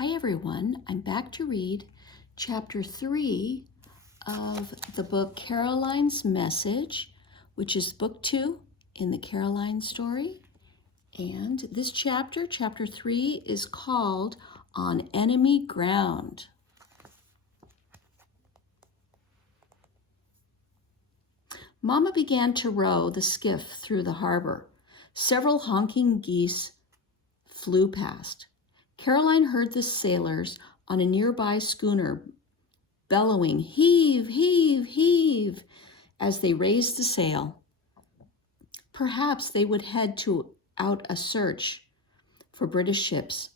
Hi everyone, I'm back to read chapter 3 of the book Caroline's Message, which is book 2 in the Caroline story. And this chapter, chapter 3, is called On Enemy Ground. Mama began to row the skiff through the harbor. Several honking geese flew past. Caroline heard the sailors on a nearby schooner bellowing, "Heave, heave, heave," as they raised the sail. Perhaps they would head out a search for British ships,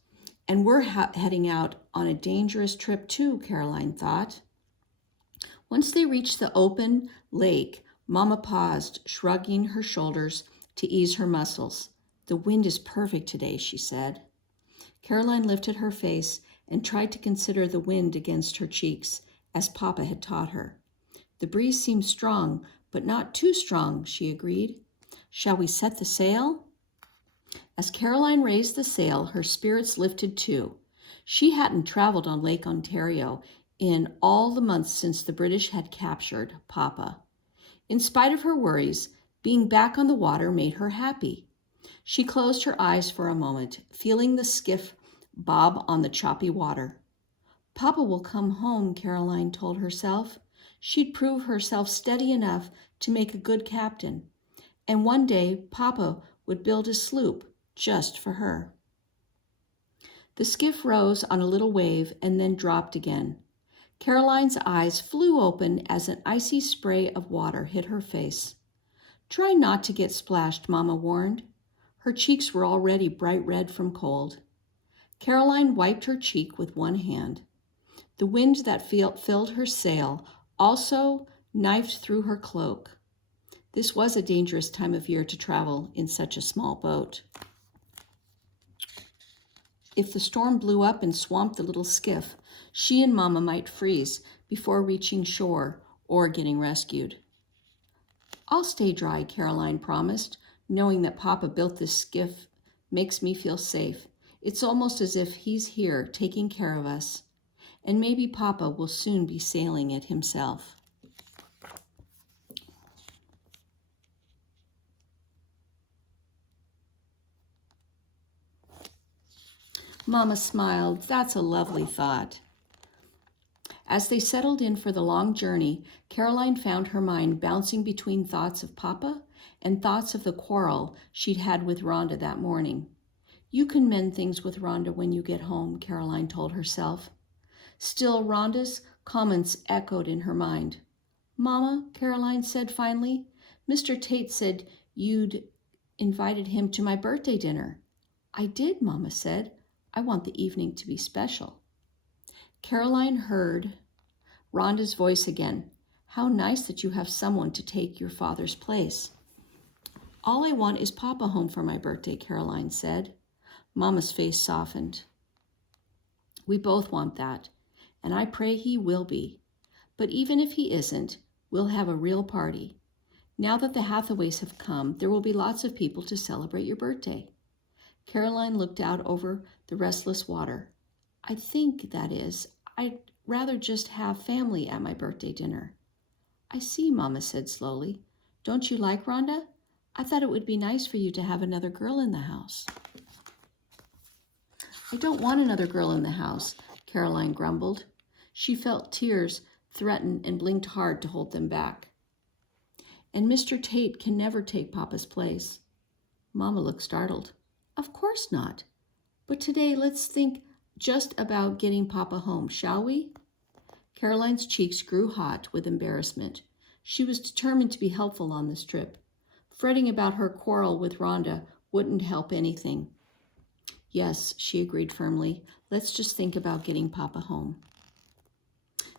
and we're heading out on a dangerous trip too, Caroline thought. Once they reached the open lake, Mama paused, shrugging her shoulders to ease her muscles. "The wind is perfect today," she said. Caroline lifted her face and tried to consider the wind against her cheeks, as Papa had taught her. "The breeze seems strong, but not too strong," she agreed. "Shall we set the sail?" As Caroline raised the sail, her spirits lifted too. She hadn't traveled on Lake Ontario in all the months since the British had captured Papa. In spite of her worries, being back on the water made her happy. She closed her eyes for a moment, feeling the skiff bob on the choppy water. Papa will come home, Caroline told herself. She'd prove herself steady enough to make a good captain. And one day, Papa would build a sloop just for her. The skiff rose on a little wave and then dropped again. Caroline's eyes flew open as an icy spray of water hit her face. "Try not to get splashed," Mama warned. Her cheeks were already bright red from cold. Caroline wiped her cheek with one hand. The wind that filled her sail also knifed through her cloak. This was a dangerous time of year to travel in such a small boat. If the storm blew up and swamped the little skiff, she and Mama might freeze before reaching shore or getting rescued. "I'll stay dry," Caroline promised, knowing that Papa built this skiff makes me feel safe. It's almost as if he's here taking care of us. And maybe Papa will soon be sailing it himself. Mama smiled. "That's a lovely thought." As they settled in for the long journey, Caroline found her mind bouncing between thoughts of Papa and thoughts of the quarrel she'd had with Rhonda that morning. "You can mend things with Rhonda when you get home," Caroline told herself. Still, Rhonda's comments echoed in her mind. "Mama," Caroline said finally, "Mr. Tate said you'd invited him to my birthday dinner." "I did," Mama said. "I want the evening to be special." Caroline heard Rhonda's voice again. "How nice that you have someone to take your father's place." "All I want is Papa home for my birthday," Caroline said. Mama's face softened. "We both want that, and I pray he will be. But even if he isn't, we'll have a real party. Now that the Hathaways have come, there will be lots of people to celebrate your birthday." Caroline looked out over the restless water. "I think, that is, I'd rather just have family at my birthday dinner." "I see," Mama said slowly. "Don't you like Rhonda? I thought it would be nice for you to have another girl in the house." "I don't want another girl in the house," Caroline grumbled. She felt tears threaten and blinked hard to hold them back. "And Mr. Tate can never take Papa's place." Mama looked startled. "Of course not. But today let's think just about getting Papa home, shall we?" Caroline's cheeks grew hot with embarrassment. She was determined to be helpful on this trip. Fretting about her quarrel with Rhonda wouldn't help anything. "Yes," she agreed firmly. "Let's just think about getting Papa home."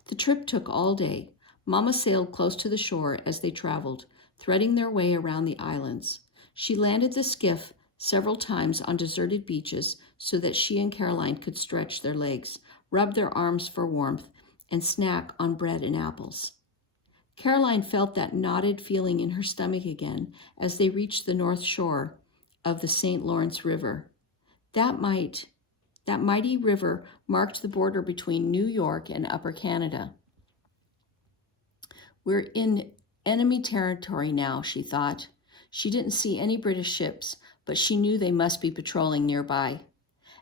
The trip took all day. Mama sailed close to the shore as they traveled, threading their way around the islands. She landed the skiff several times on deserted beaches so that she and Caroline could stretch their legs, rub their arms for warmth, and snack on bread and apples. Caroline felt that knotted feeling in her stomach again as they reached the north shore of the St. Lawrence River. That might That mighty river marked the border between New York and Upper Canada. We're in enemy territory now, she thought. She didn't see any British ships, but she knew they must be patrolling nearby.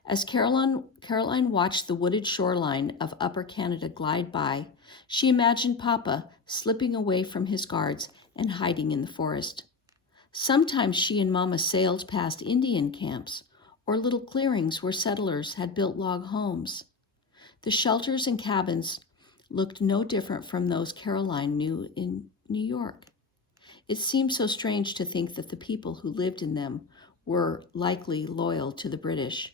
As Caroline watched the wooded shoreline of Upper Canada glide by, she imagined Papa slipping away from his guards and hiding in the forest. Sometimes she and Mama sailed past Indian camps or little clearings where settlers had built log homes. The shelters and cabins looked no different from those Caroline knew in New York. It seemed so strange to think that the people who lived in them were likely loyal to the British.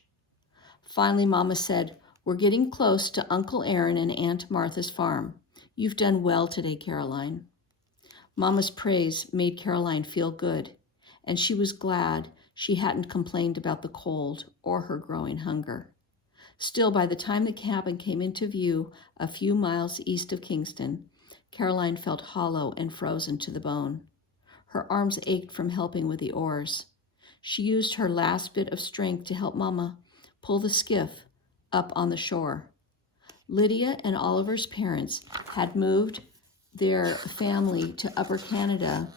Finally, Mama said, "We're getting close to Uncle Aaron and Aunt Martha's farm. You've done well today, Caroline." Mama's praise made Caroline feel good, and she was glad she hadn't complained about the cold or her growing hunger. Still, by the time the cabin came into view a few miles east of Kingston, Caroline felt hollow and frozen to the bone. Her arms ached from helping with the oars. She used her last bit of strength to help Mama pull the skiff up on the shore. Lydia and Oliver's parents had moved their family to Upper Canada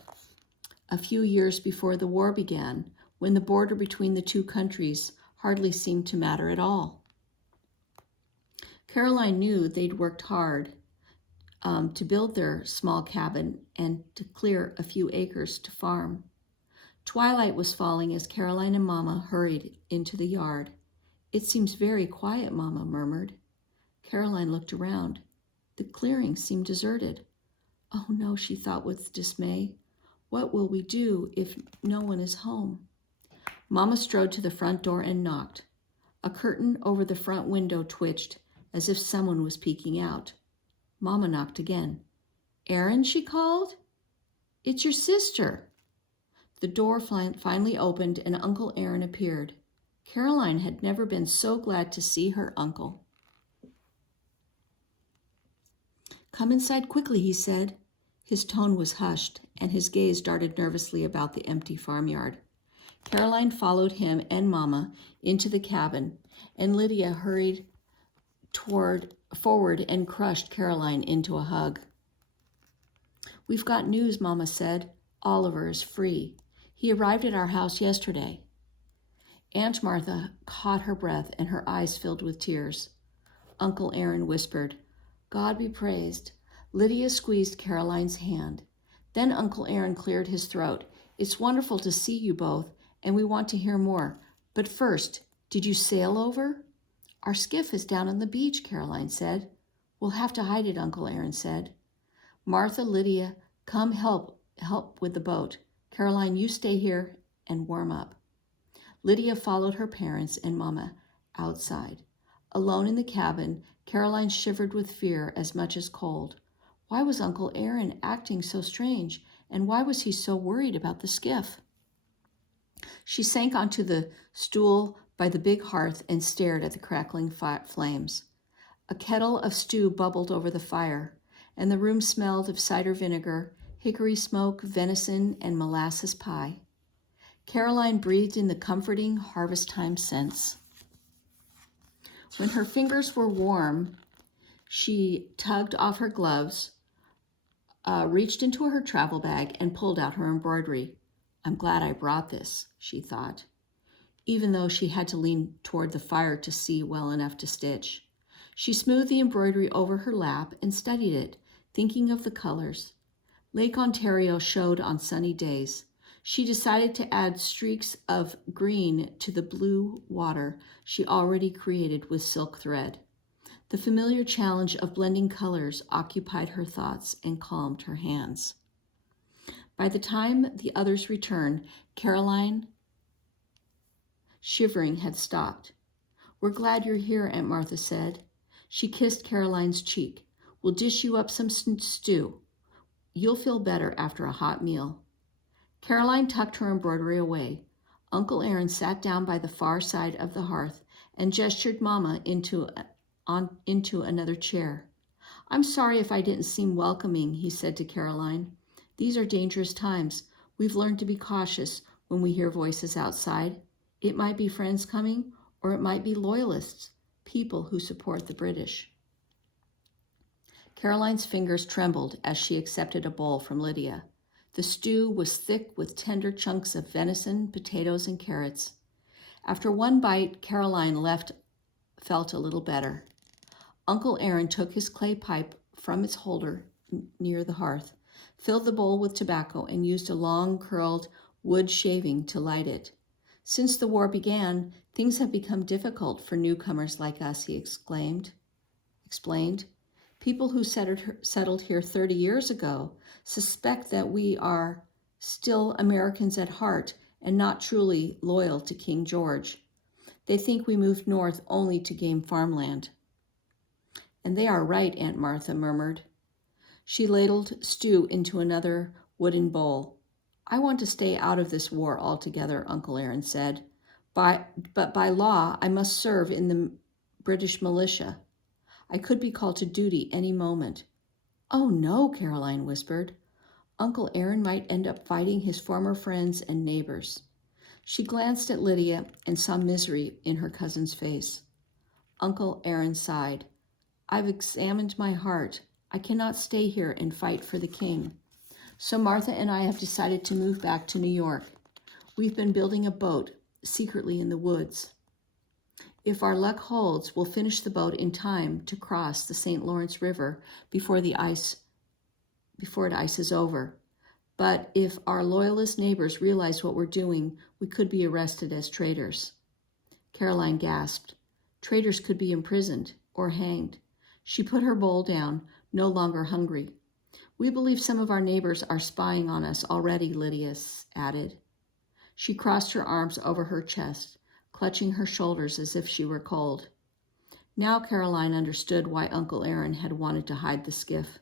a few years before the war began, when the border between the two countries hardly seemed to matter at all. Caroline knew they'd worked hard to build their small cabin and to clear a few acres to farm. Twilight was falling as Caroline and Mama hurried into the yard. "It seems very quiet," Mama murmured. Caroline looked around. The clearing seemed deserted. "Oh no," she thought with dismay. "What will we do if no one is home?" Mama strode to the front door and knocked. A curtain over the front window twitched, as if someone was peeking out. Mama knocked again. "Aaron," she called. "It's your sister." The door finally opened and Uncle Aaron appeared. Caroline had never been so glad to see her uncle. "Come inside quickly," he said. His tone was hushed, and his gaze darted nervously about the empty farmyard. Caroline followed him and Mama into the cabin, and Lydia hurried forward and crushed Caroline into a hug. "We've got news," Mama said. "Oliver is free. He arrived at our house yesterday." Aunt Martha caught her breath and her eyes filled with tears. Uncle Aaron whispered, "God be praised." Lydia squeezed Caroline's hand. Then Uncle Aaron cleared his throat. "It's wonderful to see you both, and we want to hear more. But first, did you sail over?" "Our skiff is down on the beach," Caroline said. "We'll have to hide it," Uncle Aaron said. "Martha, Lydia, come help with the boat. Caroline, you stay here and warm up." Lydia followed her parents and Mama outside. Alone in the cabin, Caroline shivered with fear as much as cold. Why was Uncle Aaron acting so strange, and why was he so worried about the skiff? She sank onto the stool by the big hearth and stared at the crackling flames. A kettle of stew bubbled over the fire, and the room smelled of cider vinegar, hickory smoke, venison, and molasses pie. Caroline breathed in the comforting harvest time scents. When her fingers were warm, she tugged off her gloves, reached into her travel bag, and pulled out her embroidery. "I'm glad I brought this," she thought, even though she had to lean toward the fire to see well enough to stitch. She smoothed the embroidery over her lap and studied it, thinking of the colors. Lake Ontario showed on sunny days. She decided to add streaks of green to the blue water she already created with silk thread. The familiar challenge of blending colors occupied her thoughts and calmed her hands. By the time the others returned, Caroline, shivering, had stopped. "We're glad you're here," Aunt Martha said. She kissed Caroline's cheek. "We'll dish you up some stew. You'll feel better after a hot meal." Caroline tucked her embroidery away. Uncle Aaron sat down by the far side of the hearth and gestured Mama into another chair. "I'm sorry if I didn't seem welcoming," he said to Caroline. "These are dangerous times. We've learned to be cautious when we hear voices outside. It might be friends coming, or it might be loyalists, people who support the British. Caroline's fingers trembled as she accepted a bowl from Lydia. The stew was thick with tender chunks of venison, potatoes, and carrots. After one bite, Caroline felt a little better. Uncle Aaron took his clay pipe from its holder near the hearth, filled the bowl with tobacco, and used a long, curled wood shaving to light it. Since the war began, things have become difficult for newcomers like us, he explained. People who settled here 30 years ago suspect that we are still Americans at heart and not truly loyal to King George. They think we moved north only to gain farmland. And they are right, Aunt Martha murmured. She ladled stew into another wooden bowl. I want to stay out of this war altogether, Uncle Aaron said. But by law, I must serve in the British militia. I could be called to duty any moment. Oh no, Caroline whispered. Uncle Aaron might end up fighting his former friends and neighbors. She glanced at Lydia and saw misery in her cousin's face. Uncle Aaron sighed. I've examined my heart. I cannot stay here and fight for the king. So Martha and I have decided to move back to New York. We've been building a boat secretly in the woods. If our luck holds, we'll finish the boat in time to cross the St. Lawrence River before it ices over. But if our loyalist neighbors realize what we're doing, we could be arrested as traitors. Caroline gasped. Traitors could be imprisoned or hanged. She put her bowl down, no longer hungry. We believe some of our neighbors are spying on us already, Lydia added. She crossed her arms over her chest, clutching her shoulders as if she were cold. Now Caroline understood why Uncle Aaron had wanted to hide the skiff.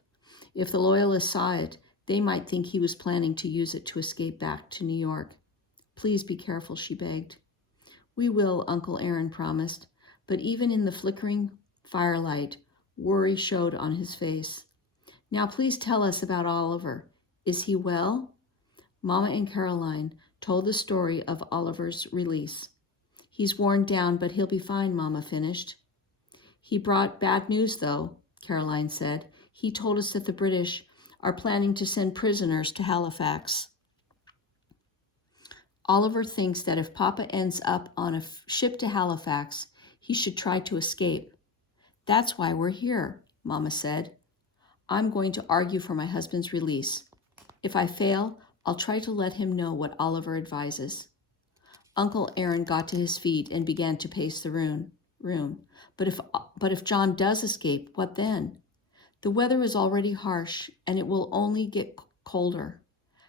If the Loyalists saw it, they might think he was planning to use it to escape back to New York. Please be careful, she begged. We will, Uncle Aaron promised, but even in the flickering firelight, worry showed on his face. Now please tell us about Oliver. Is he well? Mama and Caroline told the story of Oliver's release. He's worn down, but he'll be fine, Mama finished. He brought bad news, though, Caroline said. He told us that the British are planning to send prisoners to Halifax. Oliver thinks that if Papa ends up on a ship to Halifax, he should try to escape. That's why we're here, Mama said. I'm going to argue for my husband's release. If I fail, I'll try to let him know what Oliver advises. Uncle Aaron got to his feet and began to pace the room. But if John does escape, what then? The weather is already harsh, and it will only get colder.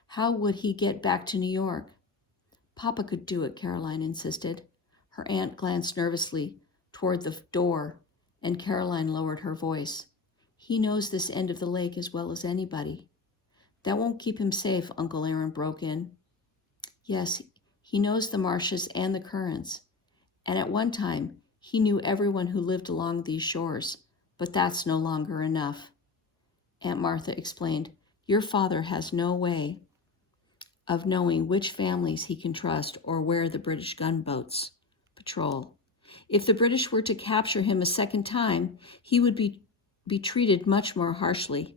How would he get back to New York? Papa could do it, Caroline insisted. Her aunt glanced nervously toward the door, and Caroline lowered her voice. He knows this end of the lake as well as anybody. That won't keep him safe, Uncle Aaron broke in. Yes, he knows the marshes and the currents, and at one time he knew everyone who lived along these shores, but that's no longer enough. Aunt Martha explained, your father has no way of knowing which families he can trust or where the British gunboats patrol. If the British were to capture him a second time, he would be treated much more harshly.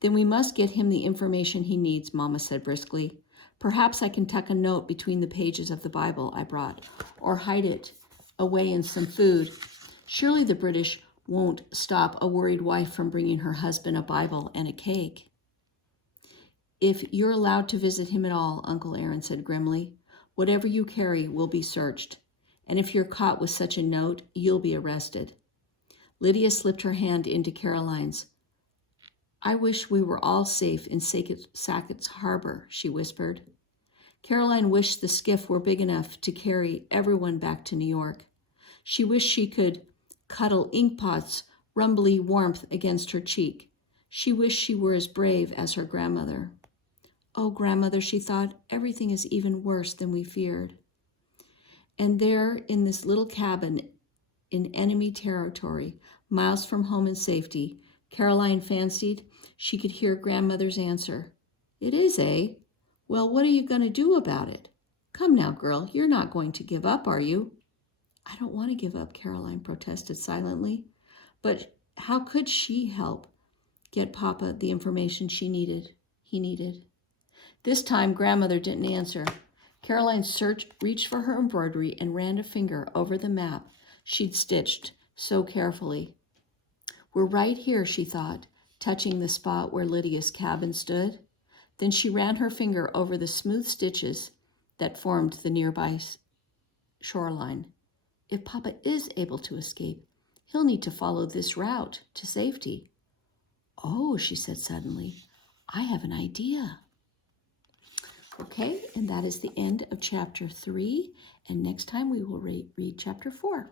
Then we must get him the information he needs, Mama said briskly. Perhaps I can tuck a note between the pages of the Bible I brought, or hide it away in some food. Surely the British won't stop a worried wife from bringing her husband a Bible and a cake. If you're allowed to visit him at all, Uncle Aaron said grimly, whatever you carry will be searched. And if you're caught with such a note, you'll be arrested. Lydia slipped her hand into Caroline's. I wish we were all safe in Sackett's Harbor, she whispered. Caroline wished the skiff were big enough to carry everyone back to New York. She wished she could cuddle Inkpot's rumbly warmth against her cheek. She wished she were as brave as her grandmother. Oh, grandmother, she thought, everything is even worse than we feared. And there, in this little cabin in enemy territory, miles from home and safety, Caroline fancied she could hear grandmother's answer. It is, eh? Well, what are you going to do about it? Come now, girl, you're not going to give up, are you? I don't want to give up, Caroline protested silently. But how could she help get Papa the information he needed? This time, Grandmother didn't answer. Caroline reached for her embroidery and ran a finger over the map she'd stitched so carefully. We're right here, she thought, touching the spot where Lydia's cabin stood. Then she ran her finger over the smooth stitches that formed the nearby shoreline. If Papa is able to escape, he'll need to follow this route to safety. Oh, she said suddenly, I have an idea. Okay, and that is the end of chapter 3. And next time we will read chapter 4.